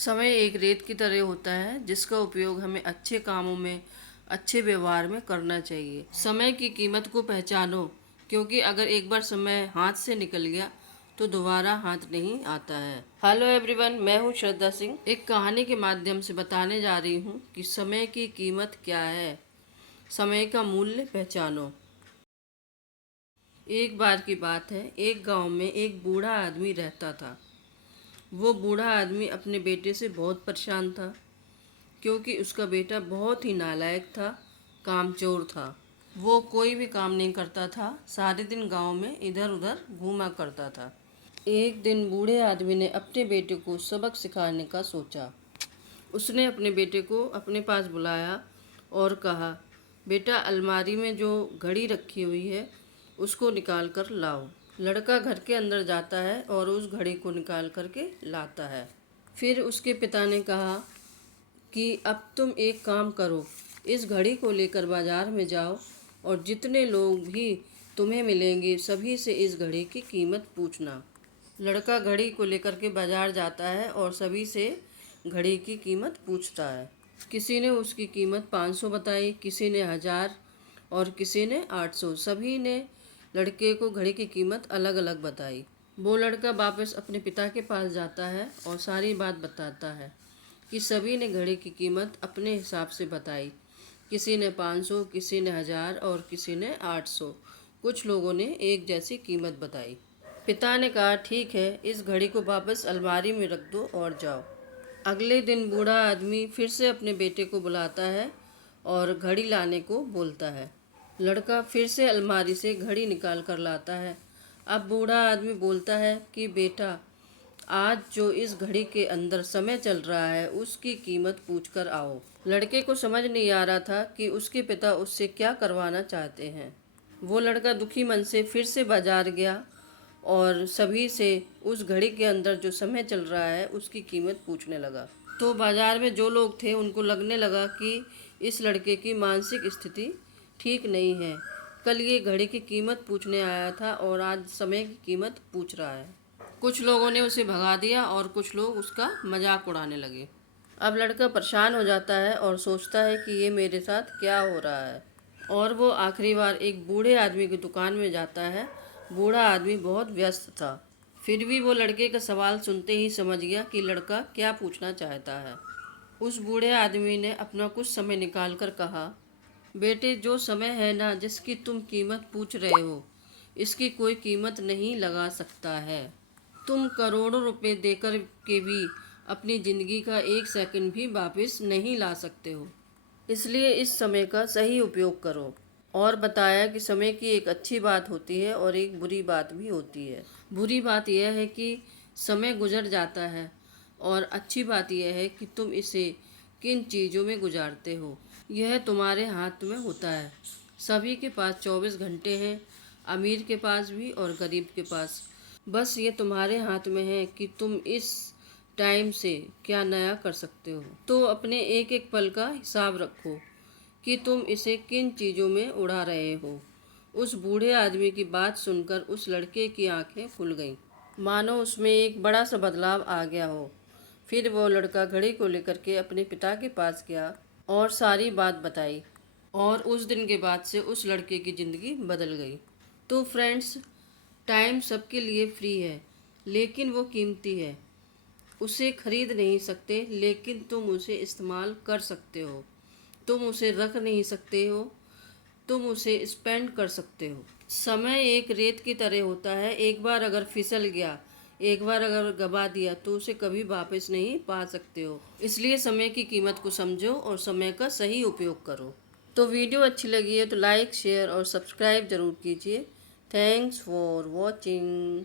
समय एक रेत की तरह होता है जिसका उपयोग हमें अच्छे कामों में, अच्छे व्यवहार में करना चाहिए। समय की कीमत को पहचानो, क्योंकि अगर एक बार समय हाथ से निकल गया तो दोबारा हाथ नहीं आता है। हेलो एवरीवन, मैं हूँ श्रद्धा सिंह। एक कहानी के माध्यम से बताने जा रही हूँ कि समय की कीमत क्या है। समय का मूल्य पहचानो। एक बार की बात है, एक गांव में एक बूढ़ा आदमी रहता था। वो बूढ़ा आदमी अपने बेटे से बहुत परेशान था, क्योंकि उसका बेटा बहुत ही नालायक था, कामचोर था। वो कोई भी काम नहीं करता था, सारे दिन गांव में इधर उधर घूमा करता था। एक दिन बूढ़े आदमी ने अपने बेटे को सबक सिखाने का सोचा। उसने अपने बेटे को अपने पास बुलाया और कहा, बेटा, अलमारी में जो घड़ी रखी हुई है उसको निकाल कर लाओ। लड़का घर के अंदर जाता है और उस घड़ी को निकाल करके लाता है। फिर उसके पिता ने कहा कि अब तुम एक काम करो, इस घड़ी को लेकर बाजार में जाओ और जितने लोग भी तुम्हें मिलेंगे सभी से इस घड़ी की कीमत पूछना। लड़का घड़ी को लेकर के बाजार जाता है और सभी से घड़ी की कीमत पूछता है। किसी ने उसकी कीमत 500 बताई, किसी ने 1000 और किसी ने 800। सभी ने लड़के को घड़ी की कीमत अलग अलग बताई। वो लड़का वापस अपने पिता के पास जाता है और सारी बात बताता है कि सभी ने घड़ी की कीमत अपने हिसाब से बताई। किसी ने 500, किसी ने 1000 और किसी ने 800। कुछ लोगों ने एक जैसी कीमत बताई। पिता ने कहा, ठीक है, इस घड़ी को वापस अलमारी में रख दो और जाओ। अगले दिन बूढ़ा आदमी फिर से अपने बेटे को बुलाता है और घड़ी लाने को बोलता है। लड़का फिर से अलमारी से घड़ी निकाल कर लाता है। अब बूढ़ा आदमी बोलता है कि बेटा, आज जो इस घड़ी के अंदर समय चल रहा है उसकी कीमत पूछ कर आओ। लड़के को समझ नहीं आ रहा था कि उसके पिता उससे क्या करवाना चाहते हैं। वो लड़का दुखी मन से फिर से बाजार गया और सभी से उस घड़ी के अंदर जो समय चल रहा है उसकी कीमत पूछने लगा। तो बाजार में जो लोग थे उनको लगने लगा कि इस लड़के की मानसिक स्थिति ठीक नहीं है। कल ये घड़ी की कीमत पूछने आया था और आज समय की कीमत पूछ रहा है। कुछ लोगों ने उसे भगा दिया और कुछ लोग उसका मजाक उड़ाने लगे। अब लड़का परेशान हो जाता है और सोचता है कि ये मेरे साथ क्या हो रहा है। और वो आखिरी बार एक बूढ़े आदमी की दुकान में जाता है। बूढ़ा आदमी बहुत व्यस्त था, फिर भी वो लड़के का सवाल सुनते ही समझ गया कि लड़का क्या पूछना चाहता है। उस बूढ़े आदमी ने अपना कुछ समय निकाल कर कहा, बेटे, जो समय है ना जिसकी तुम कीमत पूछ रहे हो, इसकी कोई कीमत नहीं लगा सकता है। तुम करोड़ों रुपए देकर के भी अपनी ज़िंदगी का एक सेकंड भी वापस नहीं ला सकते हो। इसलिए इस समय का सही उपयोग करो। और बताया कि समय की एक अच्छी बात होती है और एक बुरी बात भी होती है। बुरी बात यह है कि समय गुजर जाता है और अच्छी बात यह है कि तुम इसे किन चीज़ों में गुजारते हो, यह तुम्हारे हाथ में होता है। सभी के पास 24 घंटे हैं, अमीर के पास भी और गरीब के पास। बस ये तुम्हारे हाथ में है कि तुम इस टाइम से क्या नया कर सकते हो। तो अपने एक एक पल का हिसाब रखो कि तुम इसे किन चीज़ों में उड़ा रहे हो। उस बूढ़े आदमी की बात सुनकर उस लड़के की आंखें खुल गईं, मानो उसमें एक बड़ा सा बदलाव आ गया हो। फिर वो लड़का घड़ी को लेकर के अपने पिता के पास गया और सारी बात बताई, और उस दिन के बाद से उस लड़के की ज़िंदगी बदल गई। तो फ्रेंड्स, टाइम सबके लिए फ्री है, लेकिन वो कीमती है। उसे खरीद नहीं सकते, लेकिन तुम उसे इस्तेमाल कर सकते हो। तुम उसे रख नहीं सकते हो, तुम उसे स्पेंड कर सकते हो। समय एक रेत की तरह होता है, एक बार अगर फिसल गया, एक बार अगर गवा दिया तो उसे कभी वापस नहीं पा सकते हो। इसलिए समय की कीमत को समझो और समय का सही उपयोग करो। तो वीडियो अच्छी लगी है तो लाइक, शेयर और सब्सक्राइब ज़रूर कीजिए। Thanks for watching.